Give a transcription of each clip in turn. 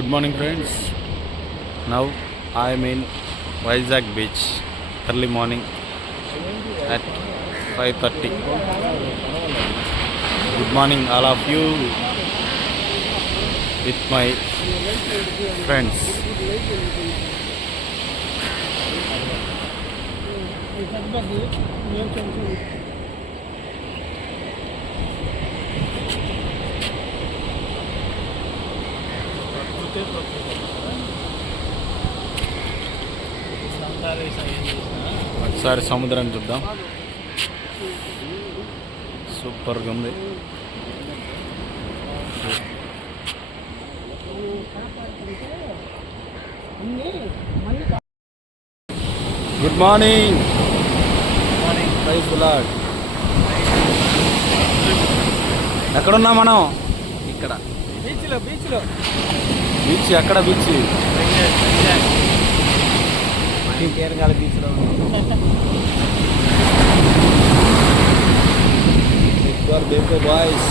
Good morning, friends. Now I am in Vizag beach. Early morning at 5:30. Good morning, all of you, with my friends. ఒకసారి సముద్రాన్ని చూద్దాం. సూపర్గా ఉంది. Good morning. ఎక్కడున్నా మనం? ఇక్కడ బీచ్. ఎక్కడ బీచ్? కేరళ బీచ్లో. देखो बॉयज,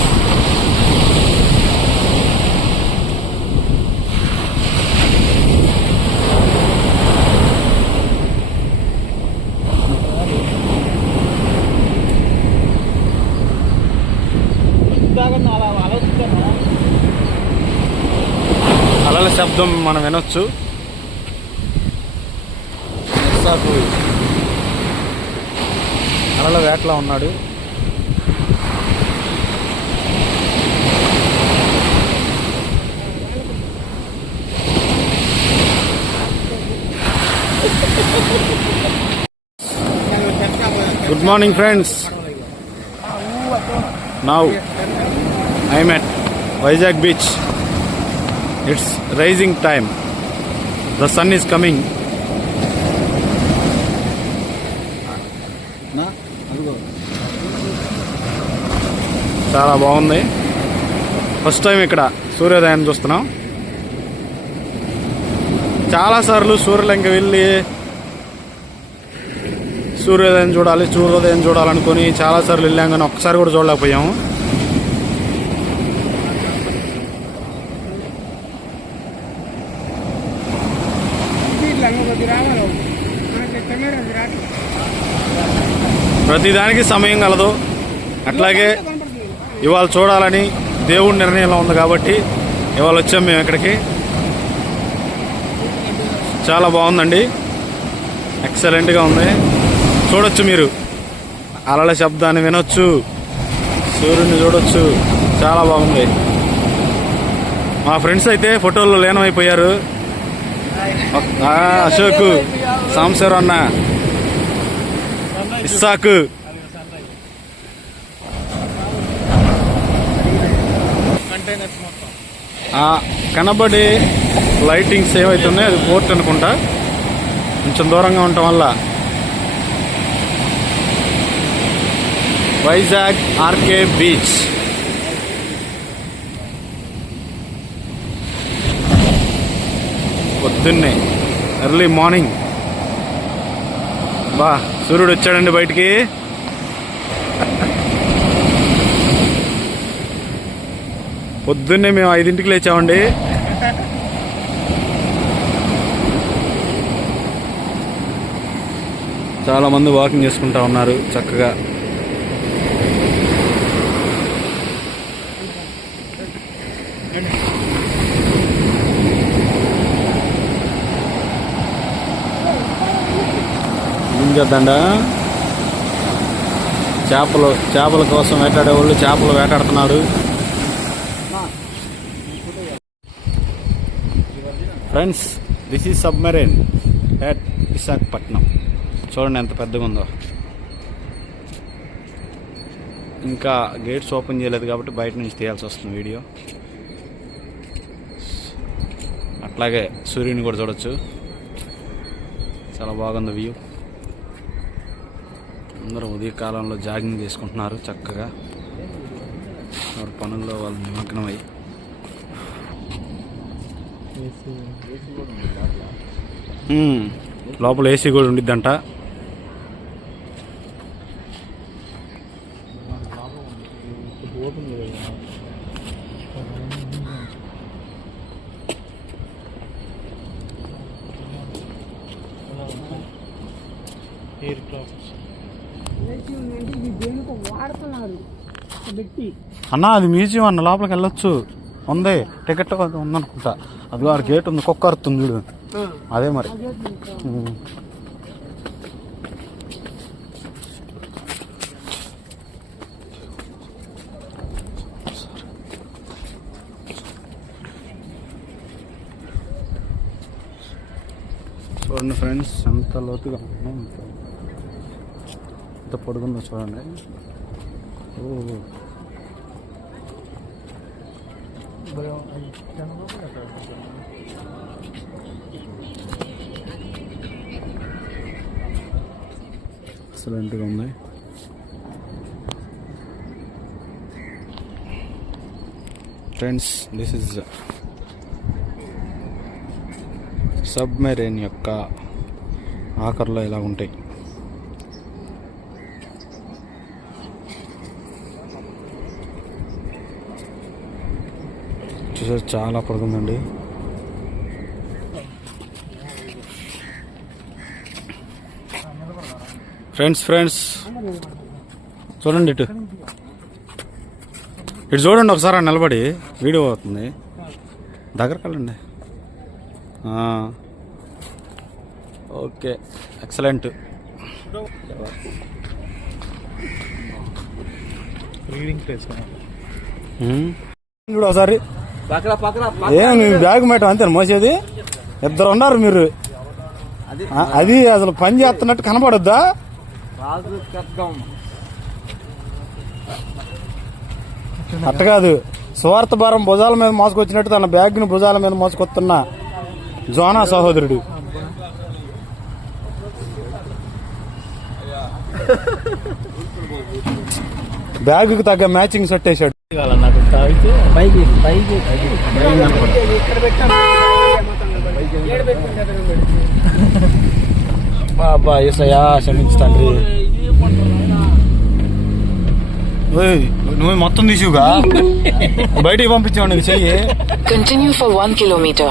అలల శబ్దం మనం వినొచ్చు. అలల వేటలా ఉన్నాడు. Good morning, friends. Now I am at Vizag beach. It's rising time. The sun is coming. చాలా బాగుంది. ఫస్ట్ టైం ఇక్కడ సూర్యోదయాన్ని చూస్తున్నాం. చాలాసార్లు సూర్యలంక వెళ్ళి సూర్యోదయం చూడాలనుకొని చాలాసార్లు వెళ్ళాం, కానీ ఒక్కసారి కూడా చూడలేకపోయాము. ప్రతిదానికి సమయం కలదు. అట్లాగే ఇవాళ చూడాలని దేవుడి నిర్ణయంలో ఉంది కాబట్టి ఇవాళ వచ్చాం మేము ఇక్కడికి. చాలా బాగుందండి. ఎక్సలెంట్గా ఉంది. చూడొచ్చు, మీరు అలల శబ్దాన్ని వినొచ్చు, సూర్యుడిని చూడొచ్చు. చాలా బాగుంది. మా ఫ్రెండ్స్ అయితే ఫోటోల్లో లీనమైపోయారు. అశోక్, సాంసర్ అన్న, ఇస్సాకు. కనబడే లైటింగ్స్ ఏవైతున్నాయి అది పోర్ట్ అనుకుంటా. కొంచెం దూరంగా ఉండటం వల్ల వైజాగ్ ఆర్కే బీచ్. పొద్దున్నే ఎర్లీ మార్నింగ్ సూర్యుడు వచ్చాడండి బయటికి. పొద్దున్నే మేము 5ంటికి లేచామండి. చాలా మంది వాకింగ్ చేసుకుంటా ఉన్నారు చక్కగా. ఏం చేద్దాండా, చేపల కోసం వేటాడే వాళ్ళు చేపలు వేటాడుతున్నాడు. Friends, this is submarine at Visakhapatnam. చూడండి ఎంత పెద్దగా ఉందో. ఇంకా గేట్స్ ఓపెన్ చేయలేదు కాబట్టి బయట నుంచి తీయాల్సి వస్తుంది వీడియో. అట్లాగే సూర్యుని కూడా చూడొచ్చు. చాలా బాగుంది వ్యూ. అందరూ ఉదయకాలంలో జాగింగ్ చేసుకుంటున్నారు చక్కగా. వారి పనుల్లో వాళ్ళు నిమగ్నమై. లోపల ఏసీ కూడా ఉండిద్దంట. అన్న అది మ్యూజియం అన్న, లోపలికి వెళ్ళొచ్చు. ఉంది టికెట్ ఉందనుకుంటా. అది ఆ గేట్ ఉంది, కుక్క అరుతుంది చూడు, అదే మరి. చూడండి ఫ్రెండ్స్, ఎంత లోతుగా ఉందో, ఎంత పొడుగుందో చూడండి. ఎక్సలెంట్గా ఉంది. ఫ్రెండ్స్, దిస్ ఇస్ సబ్మెరైన్ యొక్క ఆకర్లో ఇలా ఉంటాయి. చూసారు, చాలా పొడుగుందండి. ఫ్రెండ్స్ చూడండి, ఇటు చూడండి ఒకసారి, నిలబడి వీడియో అవుతుంది. దగ్గరకు వెళ్ళండి. Okay, excellent. ఇప్పుడు ఒకసారి ఏం బ్యాగ్ మేటం అంతే మోసేది. ఇద్దరు ఉన్నారు మీరు, అది అసలు పని చేస్తున్నట్టు కనపడొద్దా? అట్ట కాదు, స్వార్థ భారం భుజాల మీద మోసుకొచ్చినట్టు తన బ్యాగ్ని భుజాల మీద మోసుకొస్తున్న జోనా సహోదరుడు. బ్యాగుకి తగ్గ మ్యాచింగ్ సెట్ వేసాడు. బాబా ఏసయ్యా క్షమించండి. నువ్వు మొత్తం తీసుగా బయటికి పంపించావు నీకు చెయ్యి. Continue for 1 kilometer.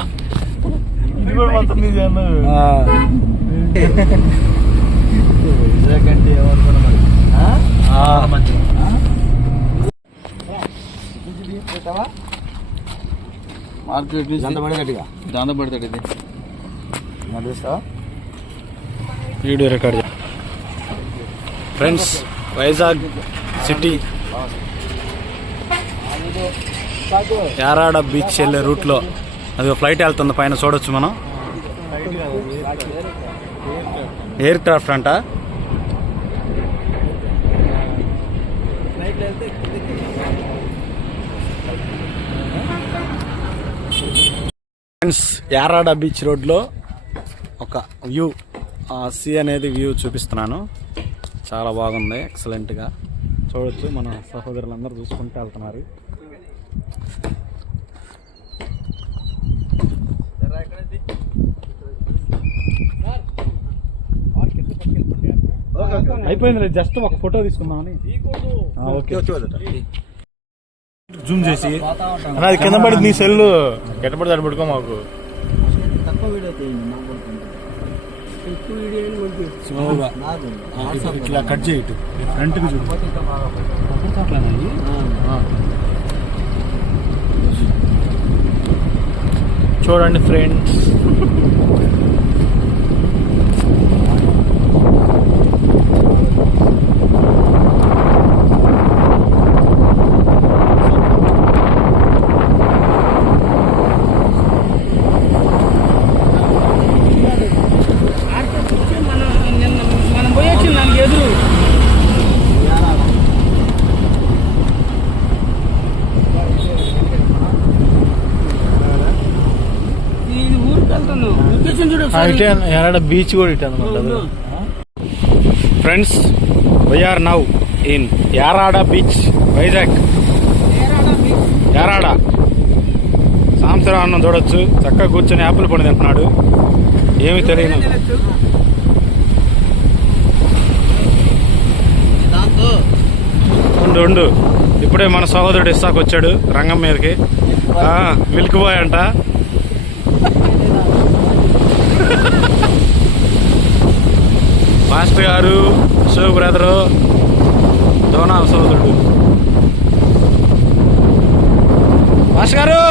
Video record. Friends, Vizag city Yarada beach వెళ్ళే రూట్లో అది ఫ్లైట్ వెళ్తుంది పైన, చూడొచ్చు మనం. ఎయిర్ క్రాఫ్ట్ అంట. ఫ్రెండ్స్, యారాడ బీచ్ రోడ్లో ఒక వ్యూ, సీ అనేది వ్యూ చూపిస్తున్నాను. చాలా బాగుంది, ఎక్సలెంట్గా చూడొచ్చు. మన సహోదరులందరూ చూసుకుంటూ వెళ్తున్నారు. అయిపోయింది, జస్ట్ ఒక ఫోటో తీసుకుందామని. జూమ్ చేసి అది కింద పడింది నీ సెల్, ఎట్టబడి దాన్ని పడుకో మాకు. ఇట్లా కట్ చేయి, ఫ్రంట్కి చూడు. చూడండి ఫ్రెండ్స్, బీచ్ కూడా ఇటు అనమాట. Friends, we are now in Yarada beach, Vizag. Yarada సాంసరా అన్నం చూడొచ్చు. చక్కగా కూర్చొని యాపిల్ పండు తింటున్నాడు, ఏమీ తెలియదు. ఉండు, ఇప్పుడే మన సహోదరుడు ఇస్సాకు వచ్చాడు రంగం మీదకి. మిల్క్ బాయ్ అంట. మాస్టర్ గారు, అశోక్ బ్రదరు, దోనా సోదరుడు. మాస్టర్ గారు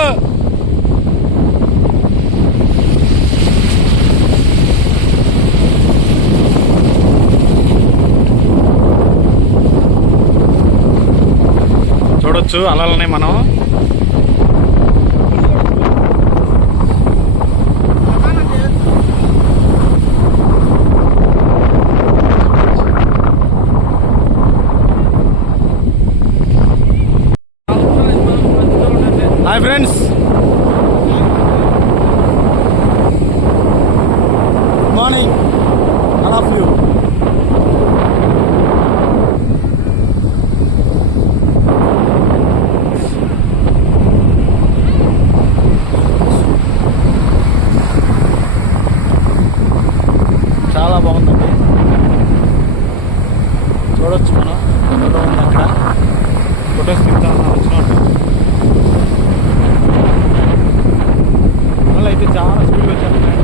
చూడొచ్చు అలలని మనం. Hi friends, good morning all of you. చాలా బాగుందండి, చూడొచ్చు మనం. ఫోటో ఉంది అక్కడ, ఫొటోస్ తింటాను వచ్చినట్టు. మళ్ళీ అయితే చాలా స్పీడ్గా వచ్చేస్తున్నాయి,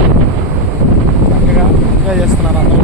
చక్కగా ఎంజాయ్ చేస్తున్నారు అందరూ.